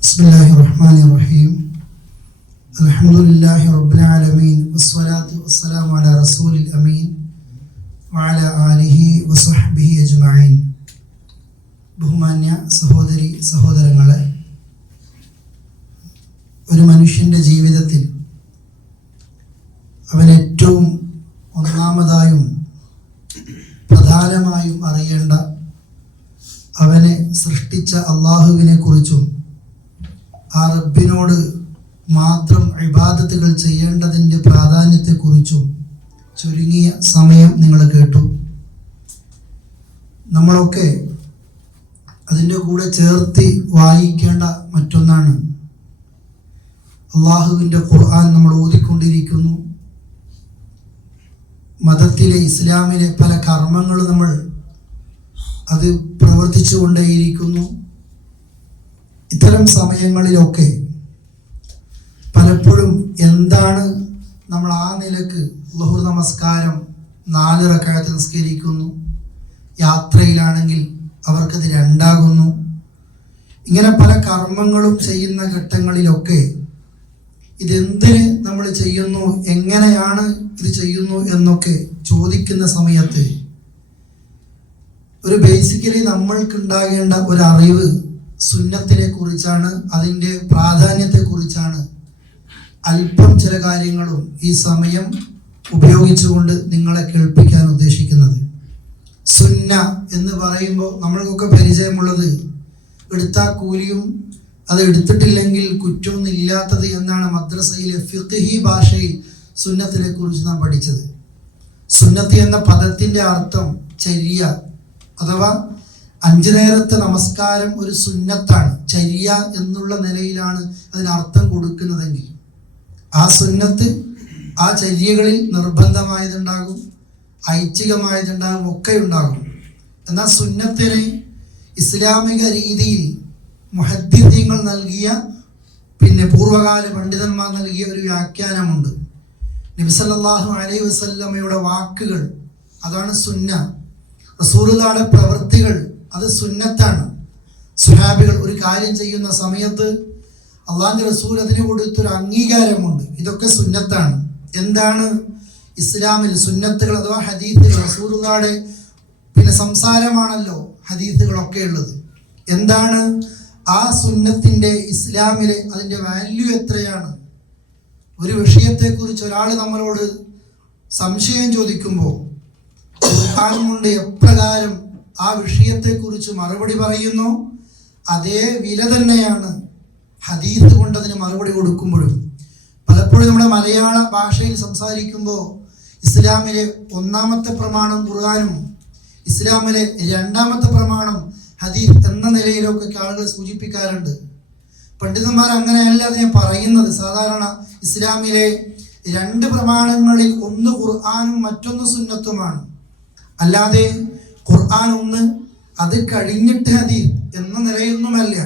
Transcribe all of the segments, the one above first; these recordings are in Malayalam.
بسم الله الرحمن الرحيم الحمد لله رب العالمين والصلاة والسلام على رسول الأمين وعلى آله وصحبه أجمعين ബഹുമാന്യ സഹോദരി സഹോദരങ്ങളെ ഒരു മനുഷ്യൻ്റെ ജീവിതത്തിൽ അവൻ ഏറ്റവും ഒന്നാമതായും പ്രധാനമായും അറിയേണ്ട അവനെ സൃഷ്ടിച്ച അള്ളാഹുവിനെ കുറിച്ചും ആ റബ്ബിനോട് മാത്രം ഇബാദത്തുകൾ ചെയ്യേണ്ടതിന്റെ പ്രാധാന്യത്തെക്കുറിച്ചും ചുരുങ്ങിയ സമയം നിങ്ങൾ കേട്ടു. നമ്മളൊക്കെ അതിന്റെ കൂടെ ചേർത്തി വായിക്കേണ്ട മറ്റൊന്നാണ്. അള്ളാഹുവിന്റെ ഖുർആൻ നമ്മൾ ഓതിക്കൊണ്ടിരിക്കുന്നു. മതത്തിലെ ഇസ്ലാമിലെ പല കർമ്മങ്ങൾ നമ്മൾ അത് പ്രവർത്തിച്ചു കൊണ്ടേയിരിക്കുന്നു ഇത്തരം സമയങ്ങളിലൊക്കെ പലപ്പോഴും എന്താണ് നമ്മൾ ആ നിലയ്ക്ക് ലഹു നമസ്കാരം നാല് റക്കായത്ത് നിസ്കരിക്കുന്നു. യാത്രയിലാണെങ്കിൽ അവർക്കത് രണ്ടാകുന്നു. ഇങ്ങനെ പല കർമ്മങ്ങളും ചെയ്യുന്ന ഘട്ടങ്ങളിലൊക്കെ ഇതെന്തിന് നമ്മൾ ചെയ്യുന്നു എങ്ങനെയാണ് ഇത് ചെയ്യുന്നു എന്നൊക്കെ ചോദിക്കുന്ന സമയത്ത് ഒരു ബേസിക്കലി നമ്മൾക്ക് ഉണ്ടാകേണ്ട ഒരു അറിവ് സുന്നത്തിനെ കുറിച്ചാണ് അതിന്റെ പ്രാധാന്യത്തെ കുറിച്ചാണ് അല്പം ചില കാര്യങ്ങളും ഈ സമയം ഉപയോഗിച്ചുകൊണ്ട് നിങ്ങളെ കേൾപ്പിക്കാൻ ഉദ്ദേശിക്കുന്നത്. സുന്ന എന്ന് പറയുമ്പോൾ നമ്മൾക്കൊക്കെ പരിചയമുള്ളത് എടുത്താ കൂലിയും അത് എടുത്തിട്ടില്ലെങ്കിൽ കുറ്റമൊന്നും ഇല്ലാത്തത് എന്നാണ് മദ്രസയിലെ ഫിഖ്ഹി ഭാഷയിൽ സുന്നത്തിനെ കുറിച്ച് നാം പഠിച്ചത്. സുന്നത്ത് എന്ന പദത്തിന്റെ അർത്ഥം ചര്യ അഥവാ അഞ്ചു നേരത്തെ നമസ്കാരം ഒരു സുന്നത്താണ് ചരിയ എന്നുള്ള നിലയിലാണ് അതിനർത്ഥം കൊടുക്കുന്നതെങ്കിൽ. ആ സുന്നത്ത് ആ ചര്യകളിൽ നിർബന്ധമായതുണ്ടാകും ഐച്ഛികമായതുണ്ടാകും ഒക്കെ ഉണ്ടാകും എന്നാൽ സുന്നത്തിന് ഇസ്ലാമിക രീതിയിൽ മുഹദ്ദിദ്യങ്ങൾ നൽകിയ പിന്നെ പൂർവകാല പണ്ഡിതന്മാർ നൽകിയ ഒരു വ്യാഖ്യാനമുണ്ട്. നബിസല്ലാഹു അലൈ വസല്ലമയുടെ വാക്കുകൾ അതാണ് സുന്ന. റസൂറുകളുടെ പ്രവൃത്തികൾ അത് സുന്നത്താണ്. സുഹാബികൾ ഒരു കാര്യം ചെയ്യുന്ന സമയത്ത് അള്ളാഹിന്റെ റസൂൽ അതിന് കൊടുത്തൊരു അംഗീകാരമുണ്ട്. ഇതൊക്കെ സുന്നത്താണ്. എന്താണ്? ഇസ്ലാമിൽ സുന്നത്തുകൾ അഥവാ ഹദീത്തുകൾ റസൂലുള്ളാടെ പിന്നെ സംസാരമാണല്ലോ ഹദീത്തുകളൊക്കെ ഉള്ളത്. എന്താണ്? ആ സുന്നത്തിന്റെ ഇസ്ലാമിലെ അതിന്റെ വാല്യൂ എത്രയാണ്? ഒരു വിഷയത്തെക്കുറിച്ച് ഒരാൾ നമ്മളോട് സംശയം ചോദിക്കുമ്പോൾ കൊണ്ട് എപ്രകാരം ആ വിഷയത്തെക്കുറിച്ച് മറുപടി പറയുന്നു. അതേ വില തന്നെയാണ് ഹദീസ് കൊണ്ട് അതിന് മറുപടി കൊടുക്കുമ്പോഴും. പലപ്പോഴും നമ്മുടെ മലയാള ഭാഷയിൽ സംസാരിക്കുമ്പോൾ ഇസ്ലാമിലെ ഒന്നാമത്തെ പ്രമാണം ഖുർആാനും ഇസ്ലാമിലെ രണ്ടാമത്തെ പ്രമാണം ഹദീസ് എന്ന നിലയിലൊക്കെ ആളുകൾ സൂചിപ്പിക്കാറുണ്ട്. പണ്ഡിതന്മാർ അങ്ങനെയല്ല അതിനെ പറയുന്നത്. സാധാരണ ഇസ്ലാമിലെ രണ്ട് പ്രമാണങ്ങളിൽ ഒന്ന് ഖുർആാനും മറ്റൊന്ന് സുന്നത്തുമാണ്. അല്ലാതെ ഖുർആൻ ഒന്ന് അത് കഴിഞ്ഞിട്ട് അതി എന്ന നിലയൊന്നുമല്ല.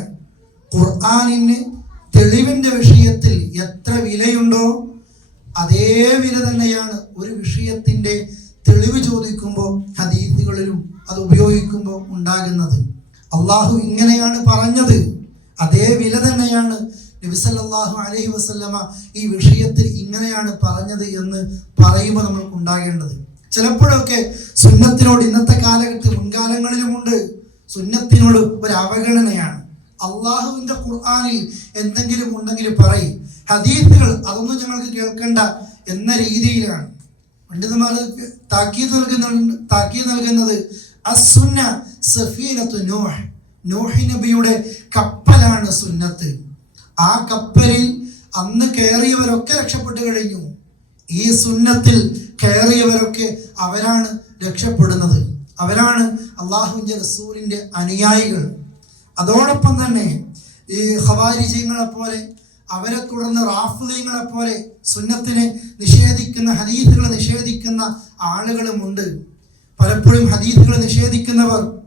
ഖുർആാനിന് തെളിവിന്റെ വിഷയത്തിൽ എത്ര വിലയുണ്ടോ അതേ വില തന്നെയാണ് ഒരു വിഷയത്തിന്റെ തെളിവ് ചോദിക്കുമ്പോൾ ഹദീസുകളിലും അത് ഉപയോഗിക്കുമ്പോൾ ഉണ്ടാകുന്നത്. അള്ളാഹു ഇങ്ങനെയാണ് പറഞ്ഞത്. അതേ വില തന്നെയാണ് നബിസല്ലാഹു അലഹി വസല്ലമ ഈ വിഷയത്തിൽ ഇങ്ങനെയാണ് പറഞ്ഞത് എന്ന് പറയുമ്പോൾ നമ്മൾക്ക് ഉണ്ടാകേണ്ടത്. ചിലപ്പോഴൊക്കെ സുന്നത്തിനോട് ഇന്നത്തെ കാലഘട്ടത്തിൽ മുൻകാലങ്ങളിലുമുണ്ട്. സുന്നത്തിനോട് ഒരു അവഗണനയാണ് അള്ളാഹുവിന്റെ ഖുർആാനിൽ എന്തെങ്കിലും ഉണ്ടെങ്കിൽ പറയും. ഹദീസുകൾ അതൊന്നും ഞങ്ങൾക്ക് കേൾക്കേണ്ട എന്ന രീതിയിലാണ്. പണ്ഡിതന്മാർ താക്കീത് നൽകുന്നുണ്ട് താക്കീത് നൽകുന്നത് അസുന്ന സഫീനത്തു നോഹ്. നോഹി നബിയുടെ കപ്പലാണ് സുന്നത്ത്. ആ കപ്പലിൽ അന്ന് കയറിയവരൊക്കെ രക്ഷപ്പെട്ടു കഴിഞ്ഞു. ഈ സുന്നത്തിൽ കയറിയവരൊക്കെ അവരാണ് രക്ഷപ്പെടുന്നത്. അവരാണ് അള്ളാഹുവിന്റെ റസൂലിന്റെ അനുയായികൾ. അതോടൊപ്പം തന്നെ ഈ ഹവാരിജയങ്ങളെ പോലെ അവരെ തുടർന്ന് റാഫുദയങ്ങളെ പോലെ സുന്നത്തിനെ നിഷേധിക്കുന്ന ഹദീസുകളെ നിഷേധിക്കുന്ന ആളുകളുമുണ്ട്. പലപ്പോഴും ഹദീസുകൾ നിഷേധിക്കുന്നവർ.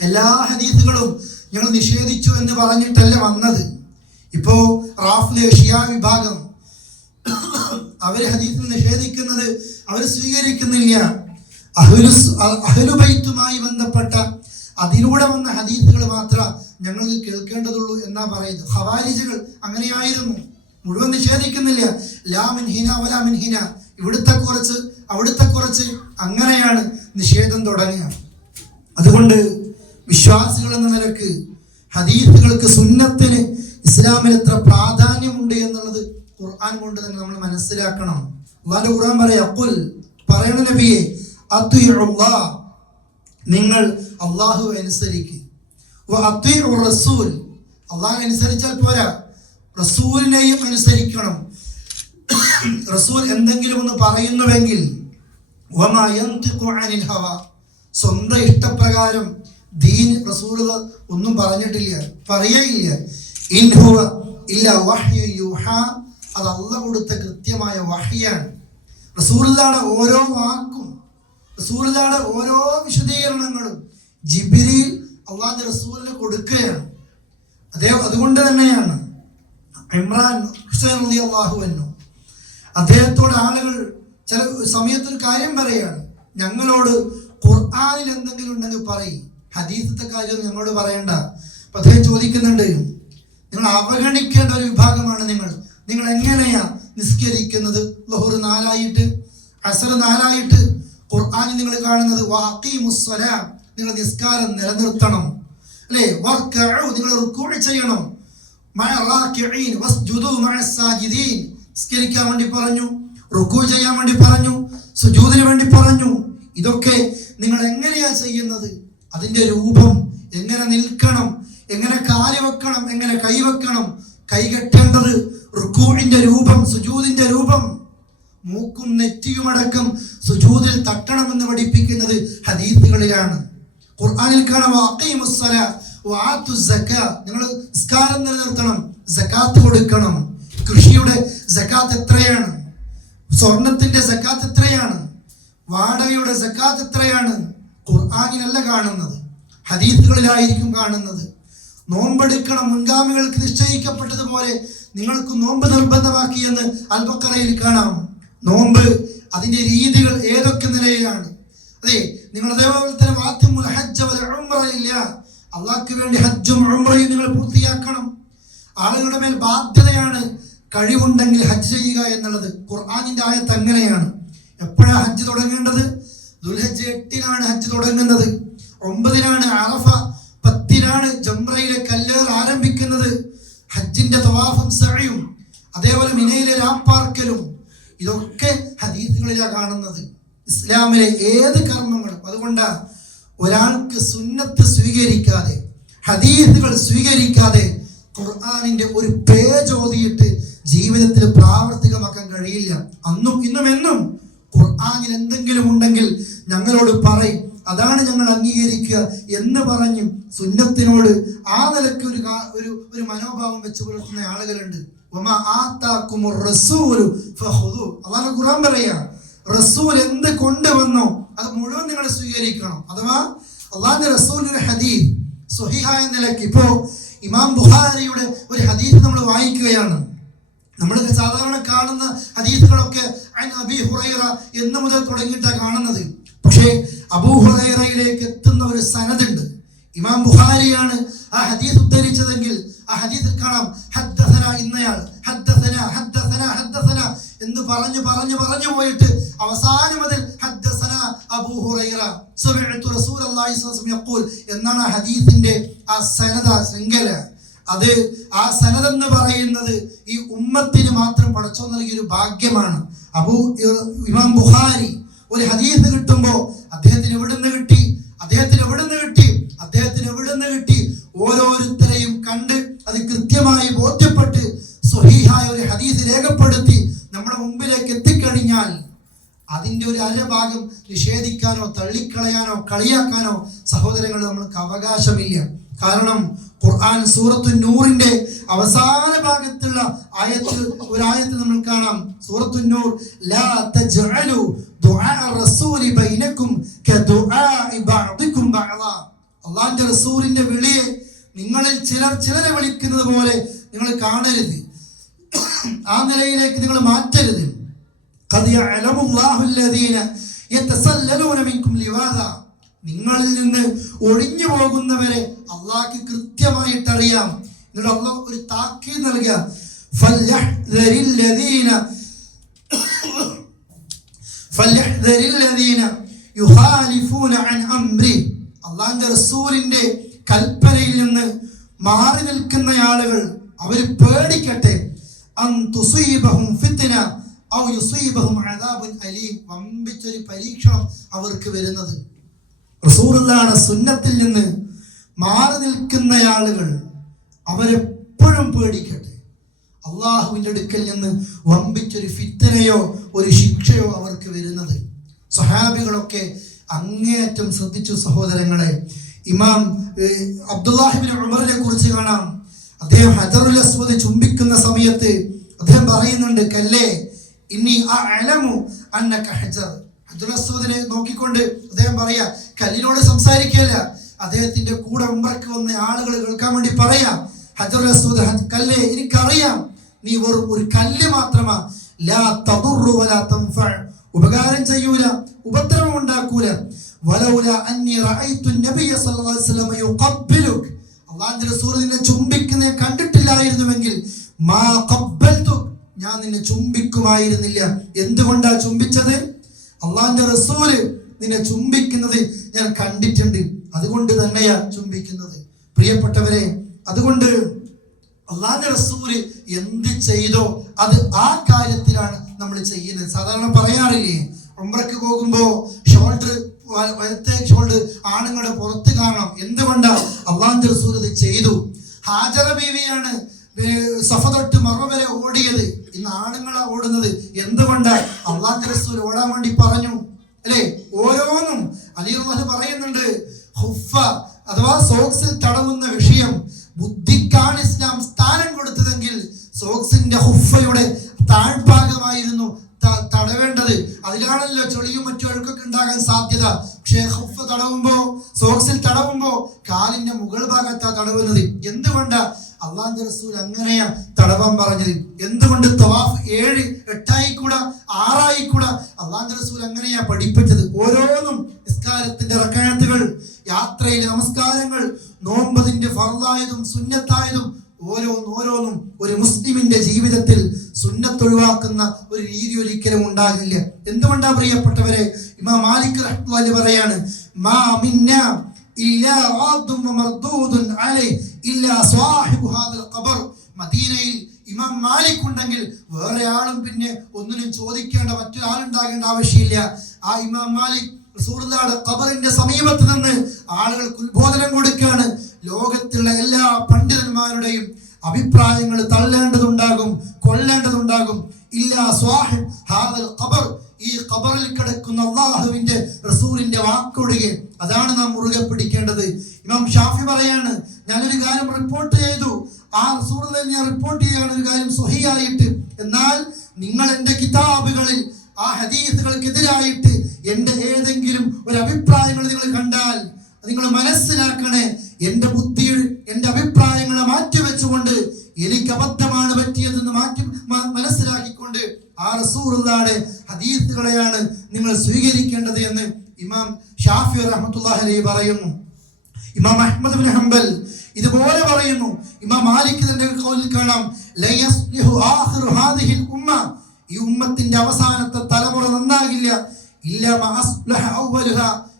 എല്ലാ ഹദീസുകളും ഞങ്ങൾ നിഷേധിച്ചു എന്ന് പറഞ്ഞിട്ടല്ല വന്നത്. ഇപ്പോൾ റാഫുദ ഷിയ വിഭാഗം അവർ ഹദീസിൽ നിഷേധിക്കുന്നത് അവർ സ്വീകരിക്കുന്നില്ല. അഹ്ലു അഹ്ലുബൈത്തുമായി ബന്ധപ്പെട്ട അതിലൂടെ വന്ന ഹദീസുകൾ മാത്രം ഞങ്ങൾക്ക് കേൾക്കേണ്ടതുള്ളൂ എന്നാ പറയുന്നത്. ഹവാരിജുകൾ അങ്ങനെയായിരുന്നു. മുഴുവൻ നിഷേധിക്കുന്നില്ല. ലാമിൻ ഹിന വലാമിൻ ഹിന ഇവിടുത്തെ കുറച്ച് അവിടുത്തെ കുറച്ച് അങ്ങനെയാണ് നിഷേധം തുടങ്ങുക. അതുകൊണ്ട് വിശ്വാസികൾ എന്ന നിലയ്ക്ക് ഹദീസുകൾക്ക് സുന്നത്തിന് ഇസ്ലാമിൽ എത്ര പ്രാധാന്യമുണ്ട് എന്നുള്ളത് ഖുർആൻ കൊണ്ട് തന്നെ നമ്മൾ മനസ്സിലാക്കണം. അള്ളാന്റെ ഖുർആൻ പറയാ കുൽ പറയണ നബിയെ അത്യുള്ളാ നിങ്ങൾ അള്ളാഹു അനുസരിക്കുക റസൂൽ അള്ളാഹു അനുസരിച്ചാൽ പോരാ. റസൂലിനെയും അനുസരിക്കണം. റസൂൽ എന്തെങ്കിലും ഒന്ന് പറയുന്നുവെങ്കിൽ ഹവ സ്വന്തം ഇഷ്ടപ്രകാരം ദീൻ റസൂൽ ഒന്നും പറഞ്ഞിട്ടില്ല പറയേയില്ല. ഇൻഹുവ ഇല്ല വഹ്യു യൂഹ അത് അല്ല കൊടുത്ത കൃത്യമായ വഹിയാണ്. റസൂലുള്ളാടെ ഓരോ വാക്കും റസൂലുള്ളാടെ ഓരോ വിശദീകരണങ്ങളും ജിബിരിയിൽ അള്ളാഹ് റസൂലിന് കൊടുക്കുകയാണ്. അതേ അതുകൊണ്ട് തന്നെയാണ് ഇമ്രാൻ ഹുസൈൻ അലി അള്ളാഹു അദ്ദേഹത്തോട് ആളുകൾ ചില സമയത്ത് ഒരു കാര്യം പറയുകയാണ് ഞങ്ങളോട് ഖുർആാനിൽ എന്തെങ്കിലും ഉണ്ടെങ്കിൽ പറയും ഹദീസത്തെ കാര്യം ഞങ്ങളോട് പറയണ്ട. അപ്പൊ അദ്ദേഹം ചോദിക്കുന്നുണ്ട് നിങ്ങൾ അവഗണിക്കേണ്ട ഒരു വിഭാഗമാണ് നിങ്ങൾ. നിങ്ങൾ എങ്ങനെയാ നിസ്കരിക്കുന്നത്? ലഹുർ നാലായിട്ട് അസർ നാലായിട്ട്. ഖുർആാനിൽ നിങ്ങൾ കാണുന്നത് വാഖീമുസ്സലാം നിങ്ങൾ നിസ്കാരം നിലനിർത്തണം. അല്ലേ? വർക്കഉ നിങ്ങൾ റുക്കൂ ചെയ്യണം. നിസ്കരിക്കാൻ വേണ്ടി പറഞ്ഞു റുക്കൂ ചെയ്യാൻ വേണ്ടി പറഞ്ഞു സുജൂദിന് വേണ്ടി പറഞ്ഞു. ഇതൊക്കെ നിങ്ങൾ എങ്ങനെയാ ചെയ്യുന്നത്? അതിന്റെ രൂപം എങ്ങനെ നിൽക്കണം? എങ്ങനെ കാലി വെക്കണം? എങ്ങനെ കൈ വെക്കണം കൈ കെട്ടേണ്ടത് റുക്കൂഴിന്റെ രൂപം സുജൂതിന്റെ രൂപം. മൂക്കും നെറ്റിയുമടക്കം സുജൂതിൽ തട്ടണമെന്ന് പഠിപ്പിക്കുന്നത് ഹദീസുകളിലാണ്. ഖുർആാനിൽ കാണാം നിങ്ങൾ നിസ്കാരം നിലനിർത്തണം സക്കാത്ത് കൊടുക്കണം. കൃഷിയുടെ സക്കാത്ത് എത്രയാണ്? സ്വർണത്തിന്റെ സക്കാത്ത് എത്രയാണ്? വാടകയുടെ സക്കാത്ത് എത്രയാണ്? ഖുർആാനിലല്ല കാണുന്നത് ഹദീസുകളിലായിരിക്കും കാണുന്നത്. നോമ്പെടുക്കണം. മുൻഗാമികൾക്ക് നിശ്ചയിക്കപ്പെട്ടതുപോലെ നിങ്ങൾക്ക് നോമ്പ് നിർബന്ധമാക്കി എന്ന് അൽബക്കറയിൽ കാണാം. നോമ്പ് അതിന്റെ രീതികൾ ഏതൊക്കെ നിലയിലാണ്? അതെ നിങ്ങൾ അതേപോലെ തന്നെ അള്ളാഹ്ക്ക് വേണ്ടി ഹജ്ജും ഉംറയും നിങ്ങൾ പൂർത്തിയാക്കണം. ആളുകളുടെ മേൽ ബാധ്യതയാണ് കഴിവുണ്ടെങ്കിൽ ഹജ്ജ് ചെയ്യുക എന്നുള്ളത്. ഖുർആാനിന്റെ ആയത്ത് അങ്ങനെയാണ്. എപ്പോഴാണ് ഹജ്ജ് തുടങ്ങേണ്ടത്? ദുൽഹജ്ജ് എട്ടിനാണ് ഹജ്ജ് തുടങ്ങുന്നത്. ഒമ്പതിനാണ് അറഫ. പത്തിനാണ് ജംറയിലെ കല്ലേറ് ആരംഭിക്കുന്നത്. ഹജ്ജിന്റെ തവാഫും സഴയും അതേപോലെ മിനയിലെ രാപ്പാർക്കലും ഇതൊക്കെ ഹദീസുകളിലാണ് കാണുന്നത്. ഇസ്ലാമിലെ ഏത് കർമ്മങ്ങളും അതുകൊണ്ട് ഒരാൾക്ക് സുന്നത്ത് സ്വീകരിക്കാതെ ഹദീസുകൾ സ്വീകരിക്കാതെ ഖുർആാനിന്റെ ഒരു പേജ് ഓതിയിട്ട് ജീവിതത്തിൽ പ്രാവർത്തികമാക്കാൻ കഴിയില്ല. അന്നും ഇന്നും എന്നും ഖുർആാനിൽ എന്തെങ്കിലും ഉണ്ടെങ്കിൽ ഞങ്ങളോട് പറയും. അതാണ് ഞങ്ങൾ അംഗീകരിക്കുക എന്ന് പറഞ്ഞ് സുന്നത്തിനോട് ആ നിലയ്ക്ക് ഒരു ഒരു ഒരു മനോഭാവം വെച്ച് പുലർത്തുന്ന ആളുകളുണ്ട്. വമാ ഖുറാൻ പറയാ റസൂൽ എന്ത് കൊണ്ടുവന്നോ അത് മുഴുവൻ നിങ്ങൾ സ്വീകരിക്കണം. അഥവാ അള്ളാഹിന്റെ റസൂൽ ഒരു ഹദീസ് സ്വഹിഹായ നിലയ്ക്ക്. ഇപ്പോ ഇമാം ബുഖാരിയുടെ ഒരു ഹദീസ് നമ്മൾ വായിക്കുകയാണ്. നമ്മൾ സാധാരണ കാണുന്ന ഹദീസുകളൊക്കെ അൻ ഹുറൈറ എന്ന് മുതൽ തുടങ്ങിയിട്ടാണ് കാണുന്നത്. പക്ഷേ അബൂഹുറയിലേക്ക് എത്തുന്ന ഒരു സനദുണ്ട്. ഇമാം ബുഹാരിയാണ് ആ ഹദീസ് ഉദ്ധരിച്ചതെങ്കിൽ ആ ഹദീസിൽ കാണാം ഹദ്ദസന ഇന്നയാൾ ഹദ്ദസന ഹദ്ദസന ഹദ്ദസന എന്ന് പറഞ്ഞു പറഞ്ഞു പറഞ്ഞു പോയിട്ട് അവസാനം അതിൽ ഹദ്ദസന അബൂ ഹുറൈറ സമിഅ്തു റസൂലുള്ളാഹി സ്വല്ലല്ലാഹു യഖൂൽ എന്നാണ് ആ ഹദീസിന്റെ ആ സനദ ശൃംഖല. അത് ആ സനദെന്ന് പറയുന്നത് ഈ ഉമ്മത്തിന് മാത്രം പടച്ചോ നൽകിയ ഒരു ഭാഗ്യമാണ്. അബൂ ഇമാം ബുഖാരി ഒരു ഹദീസ് കിട്ടുമ്പോൾ അദ്ദേഹത്തിന് എവിടുന്ന് കിട്ടി? അദ്ദേഹത്തിന് എവിടുന്ന് കിട്ടി? അദ്ദേഹത്തിന് എവിടുന്ന് കിട്ടി? ഓരോരുത്തരെയും കണ്ട് അത് കൃത്യമായി ബോധ്യപ്പെട്ട് സ്വഹീഹായ ഒരു ഹദീസ് രേഖപ്പെടുത്തി നമ്മുടെ മുമ്പിലേക്ക് എത്തിക്കഴിഞ്ഞാൽ അതിന്റെ ഒരു അരഭാഗം നിഷേധിക്കാനോ തള്ളിക്കളയാനോ കളിയാക്കാനോ സഹോദരങ്ങൾ നമ്മൾക്ക് അവകാശമില്ല. കാരണം ഖുർആൻ സൂറത്തു നൂറിന്റെ അവസാന ഭാഗത്തുള്ള ആയത്ത് ഒരു ആയത്ത് നമ്മൾ കാണാം. സൂറത്തു നൂർ ലാ തജ്അലു ദുആ റസൂലി ബൈനകും കദുആ ബഅദികും ബഅദ. അല്ലാഹുവിന്റെ റസൂലിന്റെ വിളിയെ നിങ്ങളിൽ ചിലർ ചിലരെ വിളിക്കുന്നത് പോലെ നിങ്ങൾ കാണരുത്. ആ നിലയിലേക്ക് നിങ്ങൾ മാറ്റരുത്. ഖദ് അലമുല്ലാഹുല്ലദീന യതസല്ലലൂന മിൻകും ലിവാദാ. നിങ്ങളിൽ നിന്ന് ഒഴിഞ്ഞു പോകുന്നവരെ അള്ളാഹ്ക്ക് കൃത്യമായിട്ട് അറിയാം എന്നിട്ട് അള്ളാഹ് ഒരു താക്കീ നൽകുക. റസൂലിന്റെ കൽപ്പനയിൽ നിന്ന് മാറി നിൽക്കുന്ന ആളുകൾ അവർ പേടിക്കട്ടെ. വമ്പിച്ചൊരു പരീക്ഷണം അവർക്ക് വരുന്നത്. റസൂറുള്ളാണ് സുന്നത്തിൽ നിന്ന് മാറി നിൽക്കുന്ന ആളുകൾ അവരെപ്പോഴും പേടിക്കട്ടെ. അള്ളാഹുവിന്റെ അടുക്കൽ നിന്ന് വമ്പിച്ചൊരു ഫിത്തനയോ ഒരു ശിക്ഷയോ അവർക്ക് വരുന്നത്. സ്വഹാബികളൊക്കെ അങ്ങേയറ്റം ശ്രദ്ധിച്ചു സഹോദരങ്ങളെ ഇമാം അബ്ദുല്ലാഹിബിൻ ഉമറിനെ കുറിച്ച് കാണാം. അദ്ദേഹം ഹജറുൽ അസ്വദ് ചുംബിക്കുന്ന സമയത്ത് അദ്ദേഹം പറയുന്നുണ്ട് കല്ലേ ഇനി അലമു അന്നക ഹജർ. അസ്വദിനെ നോക്കിക്കൊണ്ട് അദ്ദേഹം പറയാ കല്ലിനോട് സംസാരിക്കല്ല. അദ്ദേഹത്തിന്റെ കൂടെ ഉംറക്ക് വന്ന ആളുകൾ കേൾക്കാൻ വേണ്ടി പറയാം ഹജറസൂദ് അസ്വദ് ഹജ് കല്ലേ എനിക്കറിയാം. നീ വെറും ഒരു കല്ല് മാത്രമാ. ലാ തദുറു വലാ തൻഫഅ ഉപകാരം ചെയ്യൂല ഉപദ്രവം ഉണ്ടാക്കൂല. വലൗല അന്നി റഅയ്തു നബിയ സല്ലല്ലാഹു അലൈഹി വസല്ലം യുഖബ്ബിലുക്. അല്ലാഹുവിന്റെ റസൂൽ നിന്നെ ചുംബിക്കുന്നേ കണ്ടിട്ടില്ലായിരുന്നുവെങ്കിൽ മാ ഖബ്ബൽതു ഞാൻ നിന്നെ ചുംബിക്കുമായിരുന്നില്ല. എന്തുകൊണ്ടാ ചുംബിച്ചത്? അള്ളാഹിന്റെ റസൂൽ നിന്നെ ചുംബിക്കുന്നത് ഞാൻ കണ്ടിട്ടുണ്ട്. അതുകൊണ്ട് തന്നെയാ ചുംബിക്കുന്നത്. പ്രിയപ്പെട്ടവരെ അതുകൊണ്ട് അള്ളാന്റെ റസൂൽ എന്ത് ചെയ്തോ അത് ആ കാര്യത്തിലാണ് നമ്മൾ ചെയ്യുന്നത്. സാധാരണ പറയാറില്ലേ ഉംറക്ക് പോകുമ്പോ ഷോൾഡർ വലത്തെ ഷോൾഡർ ആണുങ്ങളുടെ പുറത്ത് കാണണം. എന്തുകൊണ്ടാ? അള്ളാന്റെ റസൂൽ ഇത് ചെയ്തു. ഹാജറ ബീവിയാണ് സഫ തൊട്ട് മറ വരെ ഓടിയത്. ഇന്ന് ആണുങ്ങളാ ഓടുന്നത്. എന്തുകൊണ്ട്? അള്ളാഹ് റസൂൽ ഓടാൻ വേണ്ടി പറഞ്ഞു. അല്ലേ? ഓരോന്നും അലി റഹ്മാൻ പറയുന്നുണ്ട്. ഹുഫ അഥവാ സോക്സ് തടവുന്ന വിഷയം. ബുദ്ധിക്കാണ് ഇസ്ലാം സ്ഥാനം കൊടുത്തതെങ്കിൽ സോക്സിന്റെ ഹുഫയുടെ താഴ്ഭാഗമായിരുന്നു തടവേണ്ടത്. അതിലാണല്ലോ ചൊളിയും മറ്റു അഴുക്കൊക്കെ ഉണ്ടാകാൻ സാധ്യത. പക്ഷേ ഹുഫ തടവുമ്പോ സോക്സിൽ തടവുമ്പോ കാലിന്റെ മുകൾ ഭാഗത്താ തടവുന്നത്. എന്തുകൊണ്ടാ? അള്ളാന്റെ റസൂൽ അങ്ങനെയാ തടവാൻ പറഞ്ഞത്. എന്തുകൊണ്ട് തവാഫ് ഏഴ് എട്ടായി കൂട ആറായി കൂട അള്ളാന്റെ റസൂൽ അങ്ങനെയാ പഠിപ്പിച്ചത്. ഓരോന്നും നിസ്കാരത്തിന്റെ റക്കായത്തുകൾ യാത്രയിലെ നമസ്കാരങ്ങൾ നോമ്പതിന്റെ ഫർദായതും സുന്നത്തായതും ഓരോന്നും ഓരോന്നും ഒരു മുസ്ലിമിന്റെ ജീവിതത്തിൽ സുന്നത്തൊഴിവാക്കുന്ന ഒരു രീതി ഒരിക്കലും ഉണ്ടാകില്ല. എന്തുകൊണ്ടാ പ്രിയപ്പെട്ടവരെ? ഇമാം മാലിക് റഹ്മത്തുള്ളാഹി പറയാണ് മാ മദീനയിൽ ഇമാം മാലിക് ഉണ്ടെങ്കിൽ വേറെ ആളും പിന്നെ ഒന്നിനും ചോദിക്കേണ്ട മറ്റൊരാളുണ്ടാകേണ്ട ആവശ്യമില്ല. ആ ഇമാം മാലിക് റസൂലുള്ളാഹിയുടെ ഖബറിന്റെ സമീപത്ത് നിന്ന് ആളുകൾക്ക് ഉത്ബോധനം കൊടുക്കുകയാണ്. ലോകത്തുള്ള എല്ലാ പണ്ഡിതന്മാരുടെയും അഭിപ്രായങ്ങൾ തള്ളേണ്ടതുണ്ടാകും കൊല്ലേണ്ടതുണ്ടാകും ഇല്ല സ്വാഹിബ് ഹാദൽ ഖബർ ഈ ഖബറിൽ കിടക്കുന്ന അള്ളാഹുവിന്റെ റസൂലിന്റെ വാക്കൊടുകെ അതാണ് നാം മുറുകെ പിടിക്കേണ്ടത്. ഇമാം ഷാഫി പറയാണ് ഞാനൊരു കാര്യം റിപ്പോർട്ട് ചെയ്തു. ആ റസൂൾ ഞാൻ റിപ്പോർട്ട് ചെയ്യാൻ ഒരു കാര്യം സ്വഹിയായിട്ട് എന്നാൽ നിങ്ങൾ എന്റെ കിതാബുകളിൽ ആ ഹദീസുകൾക്കെതിരായിട്ട് എന്റെ ഏതെങ്കിലും ഒരു അഭിപ്രായങ്ങൾ നിങ്ങൾ കണ്ടാൽ നിങ്ങൾ മനസ്സിലാക്കണേ. എന്റെ ബുദ്ധിയിൽ എന്റെ അഭിപ്രായങ്ങളെ മാറ്റിവെച്ചുകൊണ്ട് എനിക്ക് അബദ്ധമാണ് പറ്റിയതെന്ന് മാറ്റി മനസ്സിലാക്കിക്കൊണ്ട് ആ റസൂറുള്ളാടെ ഹദീസുകളെയാണ് നിങ്ങൾ സ്വീകരിക്കേണ്ടത് എന്ന് ഇമാം ഷാഫി റഹ്മത്തുള്ളാഹി അലൈഹി പറയുന്നു. ഇമാം അഹമ്മദ് ഹംബൽ ഇതുപോലെ പറയുന്നു. ഇമാം മാലിക് തന്റെ കൗലിൽ കാണാം. ഉമ്മ. ഈ ഉമ്മത്തിന്റെ അവസാനത്തെ തലമുറ നന്നാകില്ല. ഇല്ല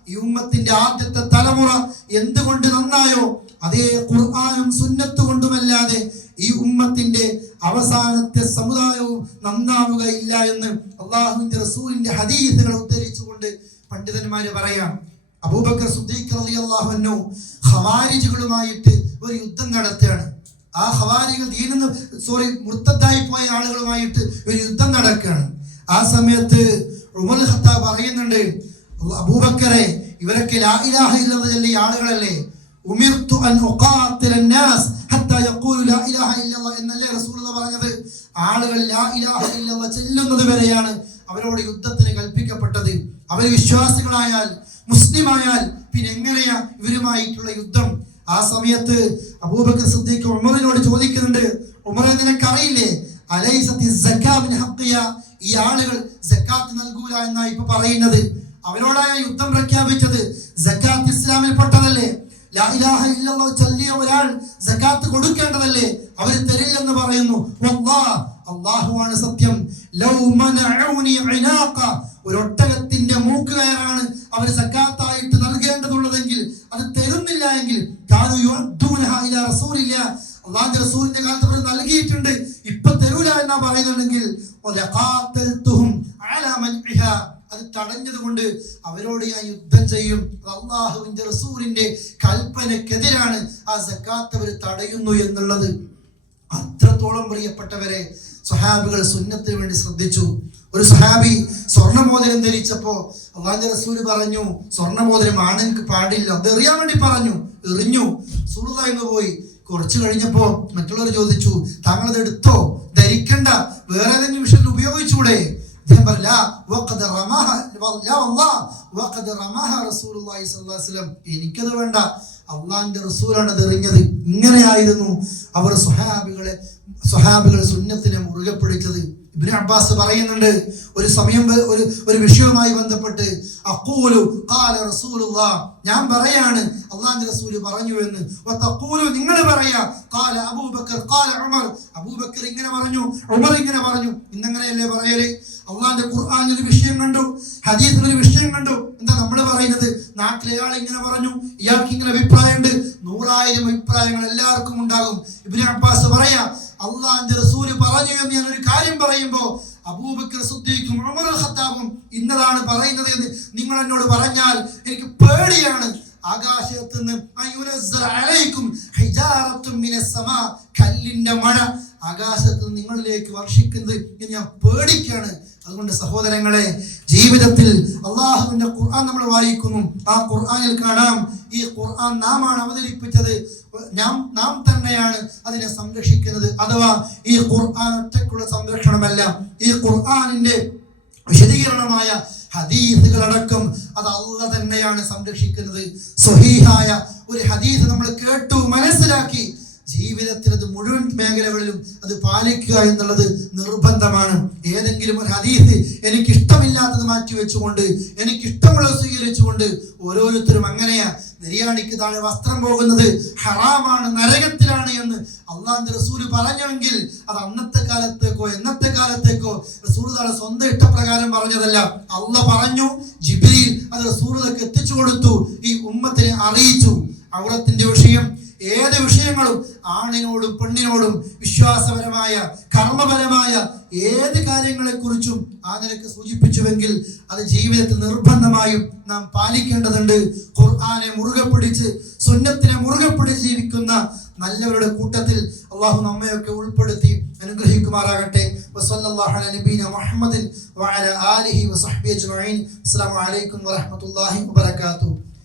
ഈ ഉമ്മത്തിന്റെ ആദ്യത്തെ തലമുറ എന്തുകൊണ്ട് നന്നായോ? അതേ ഖുർആാനും സുന്നത്ത് കൊണ്ടുമല്ലാതെ ഈ ഉമ്മത്തിന്റെ അവസാനത്തെ സമുദായവും നന്നാവുകയില്ല എന്ന് അള്ളാഹുവിന്റെ റസൂലിന്റെ ഹദീസുകൾ ഉദ്ധരിച്ചുകൊണ്ട് പണ്ഡിതന്മാര് പറയാം. അബൂബക്കർ സുദ്ദീഖ് റളിയല്ലാഹു അൻഹു ഹവാരിജുകളുമായിട്ട് ഒരു യുദ്ധം നടത്തുകയാണ്. ആ ഹവാരികൾ ദീനെന്ന് സോറി മുർത്തദ്ദായി പോയ ആളുകളുമായിട്ട് ഒരു യുദ്ധം നടക്കുകയാണ്. ആ സമയത്ത് ഉമർ ഖത്താബ് പറയുന്നുണ്ട് അബൂബക്കറെ ഇവരൊക്കെ ലാ ഇലാഹ ഇല്ലല്ലാഹ് ആളുകളല്ലേ? ഉമിർത്തു അൻ നാസ് ഹത്താ യഖൂലു ലാ ഇലാഹ ഇല്ലല്ലാഹ് എന്നല്ലേ റസൂലുള്ള പറഞ്ഞത്? ആളുകൾ ലാ ഇലാഹ ഇല്ലല്ലാഹ് ചെല്ലുന്നത് വരെയാണ് അവരോട് യുദ്ധത്തിന് കൽപ്പിക്കപ്പെട്ടത്. അവർ വിശ്വാസികളായാൽ മുസ്ലിമായാൽ പിന്നെ എങ്ങനെയാ ഇവരുമായിട്ടുള്ള യുദ്ധം? ആ സമയത്ത് അബൂബക്കർ സിദ്ദീഖ് ഉമറിനോട് ചോദിക്കുന്നുണ്ട് ഉമറെ നിനക്കറിയില്ലേ? ഈ ആളുകൾ സക്കാത്ത് നൽകൂല എന്നാ ഇപ്പൊ പറയുന്നത്. അവരോടായ യുദ്ധം പ്രഖ്യാപിച്ചത് സക്കാത്ത് ഇസ്ലാമിൽ പെട്ടതല്ലേ? ചൊല്ലിയ ഒരാൾ സക്കാത്ത് കൊടുക്കേണ്ടതല്ലേ? അവർ തരില്ലെന്ന് പറയുന്നു. അള്ളാഹുവാണ് സത്യം. ഒരു ഒട്ടകത്തിന്റെ മൂക്ക് കയറാണ് അവർ സക്കാത്തായിട്ട് നൽകേണ്ടതുള്ളതെങ്കിൽ അത് തരുന്നില്ല എങ്കിൽ അള്ളാഹുന്റെ റസൂലിന്റെ കാലത്ത് അവർ നൽകിയിട്ടുണ്ട്. ഇപ്പൊ തരൂല എന്നാ പറയുന്നുണ്ടെങ്കിൽ അത് തടഞ്ഞത് കൊണ്ട് അവരോട് ഞാൻ യുദ്ധം ചെയ്യും. അള്ളാഹുവിന്റെ റസൂറിന്റെ കൽപ്പനക്കെതിരാണ് ആ സക്കാത്ത് തടയുന്നു എന്നുള്ളത്. അത്രത്തോളം പ്രിയപ്പെട്ടവരെ സ്വഹാബികൾ സുന്നത്തിന് വേണ്ടി ശ്രദ്ധിച്ചു. ഒരു സ്വഹാബി സ്വർണമോതിരം ധരിച്ചപ്പോ അള്ളാഹിന്റെ റസൂൽ പറഞ്ഞു സ്വർണമോതിരം ആണെനിക്ക് പാടില്ല. അത് എറിയാൻ വേണ്ടി പറഞ്ഞു. എറിഞ്ഞു. സുഹൃത്തായ്മ പോയി. കുറച്ചു കഴിഞ്ഞപ്പോ മറ്റുള്ളവർ ചോദിച്ചു താങ്കൾ അത് എടുത്തോ? ധരിക്കണ്ട. വേറെ ഏതെങ്കിലും വിഷയത്തിൽ ഉപയോഗിച്ചൂടെ? അദ്ദേഹം പറഞ്ഞു. എനിക്കത് വേണ്ട. അള്ളാഹിന്റെ റസൂലാണ് എറിഞ്ഞത്. ഇങ്ങനെയായിരുന്നു അവർ സ്വഹാബികളെ സ്വഹാബികൾ സുന്നത്തിനെ മുറുകെ പിടിച്ചത്. ഇബ്നു അബ്ബാസ് പറയുന്നുണ്ട് ഒരു സമയം ഒരു ഒരു വിഷയവുമായി ബന്ധപ്പെട്ട് അക്കൂലു കാല റസൂലുള്ള. ഞാൻ പറയാണ് അള്ളാഹിന്റെ റസൂൽ പറഞ്ഞു എന്ന്. വതഖൂലു നിങ്ങൾ പറയാ. കാല അബൂബക്കർ കാല ഉമർ. അബൂബക്കർ ഇങ്ങനെ പറഞ്ഞു ഉമർ ഇങ്ങനെ പറഞ്ഞു. ഇന്നങ്ങനെയല്ലേ പറയൽ? ഖുർആാനിൽ ഒരു വിഷയം കണ്ടു ഹദീസിൽ ഒരു വിഷയം കണ്ടു. എന്താ നമ്മൾ പറയുന്നത്? നാട്ടിലെ ആൾ ഇങ്ങനെ പറഞ്ഞു ഇയാൾക്ക് ഇങ്ങനെ അഭിപ്രായമുണ്ട്. നൂറായിരം അഭിപ്രായങ്ങൾ എല്ലാവർക്കും ഉണ്ടാകും. ഇബിന് അബ്ബാസ് പറയാ അള്ളാന്റെ റസൂൽ പറഞ്ഞു എന്ന് ഞാൻ ഒരു കാര്യം പറയുമ്പോൾ അബൂബക്കർ സിദ്ദീഖും ഉമർ ഖത്താബും ഇന്നതാണ് പറയുന്നത് എന്ന് നിങ്ങൾ എന്നോട് പറഞ്ഞാൽ എനിക്ക് പേടിയാണ്. ആകാശത്ത് നിന്ന് കല്ലിന്റെ മഴ. ആകാശത്ത് നിങ്ങളിലേക്ക് വർഷിക്കുന്നത് എന്ന് ഞാൻ പേടിക്കാണ്. അതുകൊണ്ട് സഹോദരങ്ങളെ ജീവിതത്തിൽ അള്ളാഹുവിന്റെ ഖുർആൻ നമ്മൾ വായിക്കുന്നു. ആ ഖുർആനിൽ കാണാം ഈ ഖുർആൻ നാം ആണ് അവതരിപ്പിച്ചത്. നാം നാം തന്നെയാണ് അതിനെ സംരക്ഷിക്കുന്നത്. അഥവാ ഈ ഖുർആൻ ഒറ്റയ്ക്കുള്ള സംരക്ഷണമല്ല. ഈ ഖുർആനിന്റെ വിശദീകരണമായ ഹദീസുകളടക്കം അത് അല്ല തന്നെയാണ് സംരക്ഷിക്കുന്നത്. സ്വഹീഹായ ഒരു ഹദീസ് നമ്മൾ കേട്ടു മനസ്സിലാക്കി ജീവിതത്തിൽ അത് മുഴുവൻ മേഖലകളിലും അത് പാലിക്കുക എന്നുള്ളത് നിർബന്ധമാണ്. ഏതെങ്കിലും ഒരു ഹദീസ് എനിക്ക് ഇഷ്ടമില്ലാത്തത് മാറ്റി വെച്ചുകൊണ്ട് എനിക്ക് ഇഷ്ടമുള്ളത് സ്വീകരിച്ചുകൊണ്ട് ഓരോരുത്തരും അങ്ങനെയാ. നിര്യാണിക്ക് താഴെ വസ്ത്രം പോകുന്നത് ഹറാമാണ് നരകത്തിലാണ് എന്ന് അള്ളാന്റെ റസൂൽ പറഞ്ഞെങ്കിൽ അത് അന്നത്തെ കാലത്തേക്കോ എന്നത്തെ കാലത്തേക്കോ റസൂൽ താഴെ സ്വന്തം ഇഷ്ടപ്രകാരം പറഞ്ഞതല്ല. അള്ള പറഞ്ഞു ജിബ്രീൽ അത് റസൂലൊക്കെ എത്തിച്ചു കൊടുത്തു ഈ ഉമ്മത്തിനെ അറിയിച്ചു. ഔറത്തിന്റെ വിഷയം ഏത് വിഷയങ്ങളും ആണിനോടും പെണ്ണിനോടും വിശ്വാസപരമായ കർമ്മപരമായ ഏത് കാര്യങ്ങളെക്കുറിച്ചും ആ നിലയ്ക്ക് സൂചിപ്പിച്ചുവെങ്കിൽ അത് ജീവിതത്തിൽ നിർബന്ധമായും നാം പാലിക്കേണ്ടതുണ്ട്. ഖുർആാനെ മുറുകെ പിടിച്ച് സുന്നത്തിനെ മുറുകെ പിടിച്ച് ജീവിക്കുന്ന നല്ലവരുടെ കൂട്ടത്തിൽ അള്ളാഹു നമ്മയൊക്കെ ഉൾപ്പെടുത്തി അനുഗ്രഹിക്കുമാറാകട്ടെ. മുഹമ്മദിൻ വഅലാ ആലിഹി വസഹ്ബിഹി അജ്മഈൻ.